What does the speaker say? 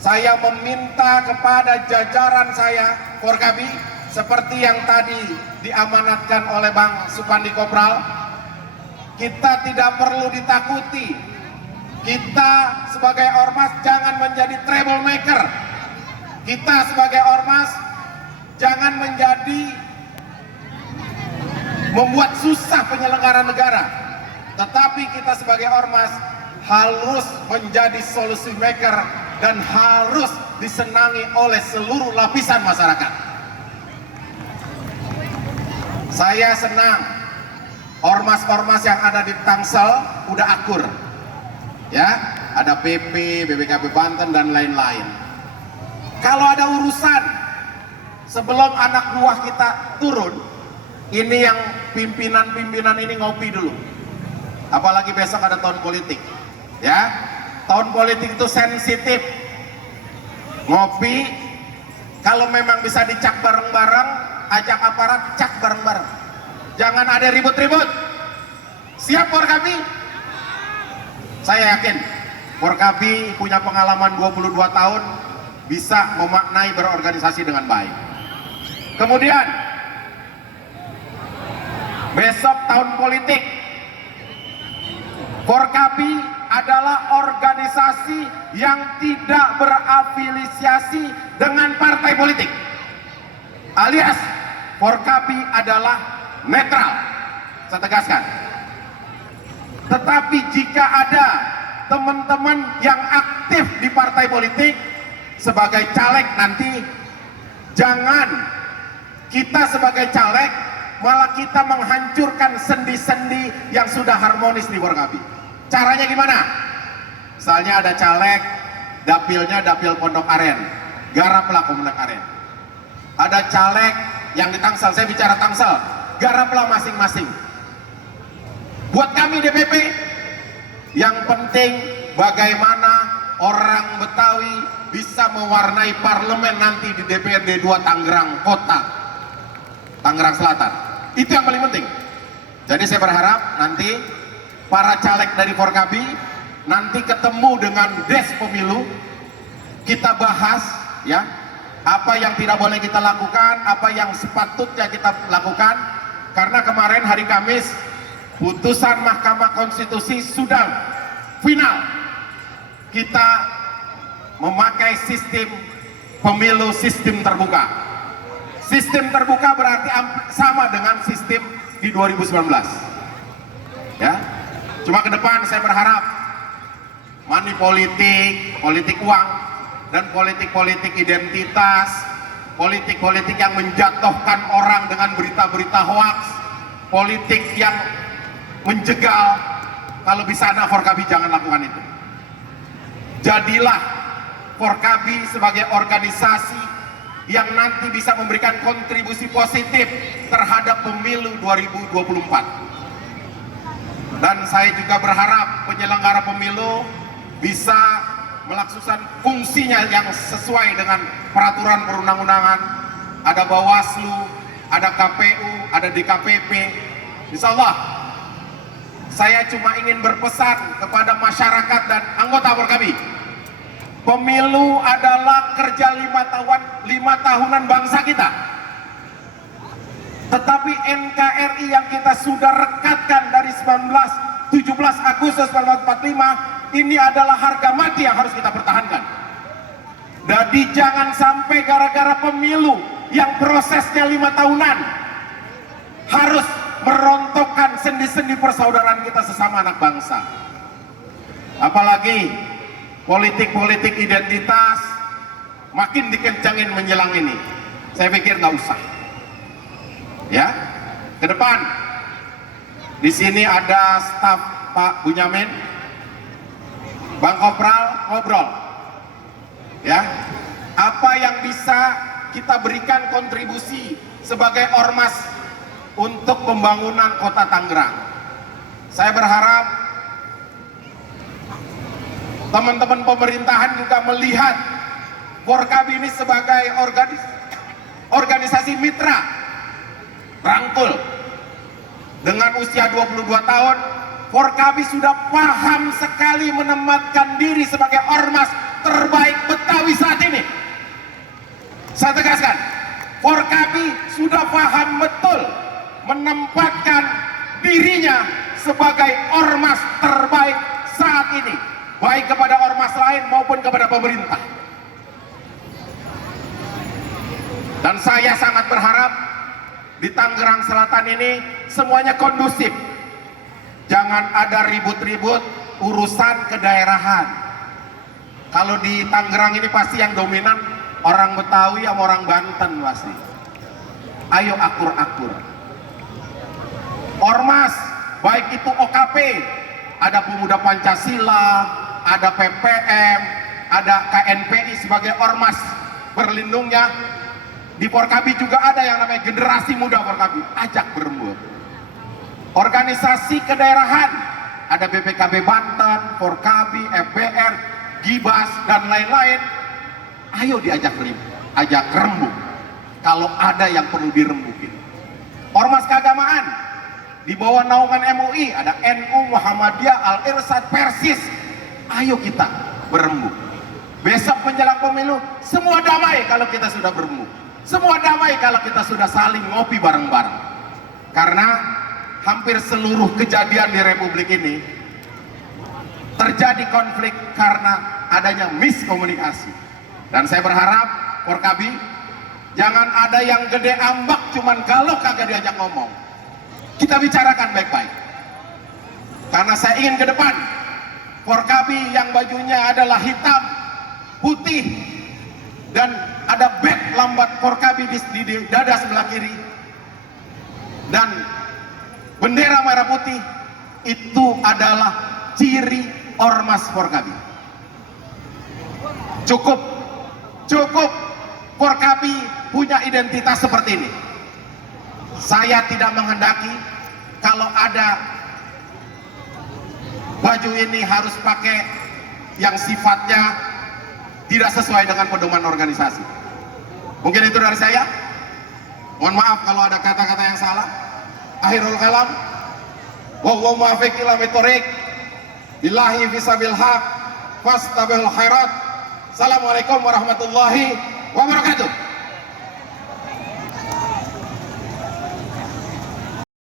Saya meminta kepada jajaran saya, Forkabi, seperti yang tadi diamanatkan oleh Bang Supandi Kopral, kita tidak perlu ditakuti. Kita sebagai ormas jangan menjadi troublemaker. Kita sebagai ormas jangan menjadi membuat susah penyelenggara negara. Tetapi kita sebagai ormas harus menjadi solusi maker dan harus disenangi oleh seluruh lapisan masyarakat. Saya senang ormas-ormas yang ada di Tangsel udah akur. Ya, ada PP, BPKB Banten dan lain-lain. Kalau ada urusan sebelum anak buah kita turun, ini yang pimpinan-pimpinan ini ngopi dulu. Apalagi besok ada tahun politik. Ya, tahun politik itu sensitif. Ngopi, kalau memang bisa dicak bareng-bareng, ajak aparat cak bareng-bareng. Jangan ada ribut-ribut. Siap Forkabi? Saya yakin Forkabi punya pengalaman 22 tahun, bisa memaknai berorganisasi dengan baik. Kemudian besok tahun politik, Forkabi adalah organisasi yang tidak berafiliasi dengan partai politik, alias Forkabi adalah netral. Saya tegaskan. Tetapi jika ada teman-teman yang aktif di partai politik sebagai caleg nanti, jangan kita sebagai caleg malah kita menghancurkan sendi-sendi yang sudah harmonis di Forkabi. Caranya gimana? Misalnya ada caleg, dapilnya dapil Pondok Aren, garaplah Pondok Aren. Ada caleg yang di Tangsel, saya bicara Tangsel, garaplah masing-masing. Buat kami DPP, yang penting bagaimana orang Betawi bisa mewarnai parlemen nanti di DPRD 2 Tangerang Kota, Tangerang Selatan. Itu yang paling penting. Jadi saya berharap nanti para caleg dari Forkabi nanti ketemu dengan Des Pemilu, kita bahas ya, apa yang tidak boleh kita lakukan, apa yang sepatutnya kita lakukan. Karena kemarin hari Kamis putusan Mahkamah Konstitusi sudah final. Kita memakai sistem pemilu sistem terbuka. Sistem terbuka berarti sama dengan sistem di 2019. Ya. Cuma ke depan saya berharap money politik, politik uang, dan politik-politik identitas, politik-politik yang menjatuhkan orang dengan berita-berita hoax, politik yang menjegal, kalau bisa anak Forkabi jangan lakukan itu. Jadilah Forkabi sebagai organisasi yang nanti bisa memberikan kontribusi positif terhadap pemilu 2024. Dan saya juga berharap penyelenggara pemilu bisa melaksanakan fungsinya yang sesuai dengan peraturan perundang-undangan. Ada Bawaslu, ada KPU, ada DKPP. Insya Allah saya cuma ingin berpesan kepada masyarakat dan anggota Forkabi, pemilu adalah kerja 5 tahunan bangsa kita. Tetapi NKRI yang kita sudah rekatkan dari 17 Agustus 1945 ini adalah harga mati yang harus kita pertahankan. Jadi jangan sampai gara-gara pemilu yang prosesnya 5 tahunan harus merontokkan sendi-sendi persaudaraan kita sesama anak bangsa. Apalagi politik-politik identitas makin dikencangin menjelang ini. Saya pikir nggak usah. Ya, ke depan di sini ada staf Pak Bunyamin, Bang Kopral ngobrol. Ya, apa yang bisa kita berikan kontribusi sebagai ormas untuk pembangunan kota Tangerang. Saya berharap teman-teman pemerintahan juga melihat Forkabi ini sebagai organisasi mitra rangkul. Dengan usia 22 tahun Forkabi sudah paham sekali menempatkan diri sebagai ormas terbaik Betawi saat ini. Saya tegaskan, Forkabi sudah paham betul menempatkan dirinya sebagai ormas terbaik saat ini, baik kepada ormas lain maupun kepada pemerintah. Dan saya sangat berharap di Tangerang Selatan ini semuanya kondusif. Jangan ada ribut-ribut urusan kedaerahan. Kalau di Tangerang ini pasti yang dominan orang Betawi sama orang Banten pasti. Ayo akur-akur. Ormas, baik itu OKP, ada Pemuda Pancasila, ada PPM, ada KNPI sebagai ormas berlindungnya. Di Forkabi juga ada yang namanya Generasi Muda Forkabi, ajak berembuk. Organisasi kedaerahan, ada BPKB Banten, Forkabi, FBR, Gibas, dan lain-lain. Ayo diajak ajak rembuk. Kalau ada yang perlu dirembukin. Ormas keagamaan, di bawah naungan MUI, ada NU, Muhammadiyah, Al-Irsyad, Persis. Ayo kita berembuk. Besok menjelang pemilu, semua damai kalau kita sudah berembuk. Semua damai kalau kita sudah saling ngopi bareng-bareng. Karena hampir seluruh kejadian di Republik ini terjadi konflik karena adanya miskomunikasi. Dan saya berharap Forkabi jangan ada yang gede ambak cuman kalau kagak diajak ngomong. Kita bicarakan baik-baik. Karena saya ingin ke depan Forkabi yang bajunya adalah hitam, putih, dan ada bed lambat Forkabi di dada sebelah kiri, dan bendera merah putih, itu adalah ciri ormas Forkabi. Cukup Forkabi punya identitas seperti ini. Saya tidak menghendaki kalau ada baju ini harus pakai yang sifatnya tidak sesuai dengan pedoman organisasi. Mungkin itu dari saya. Mohon maaf kalau ada kata-kata yang salah. Akhirul kalam, wallahu muwaffiq ila thoriq, billahi fisabil haq, fastabihul khairat. Assalamualaikum warahmatullahi wabarakatuh.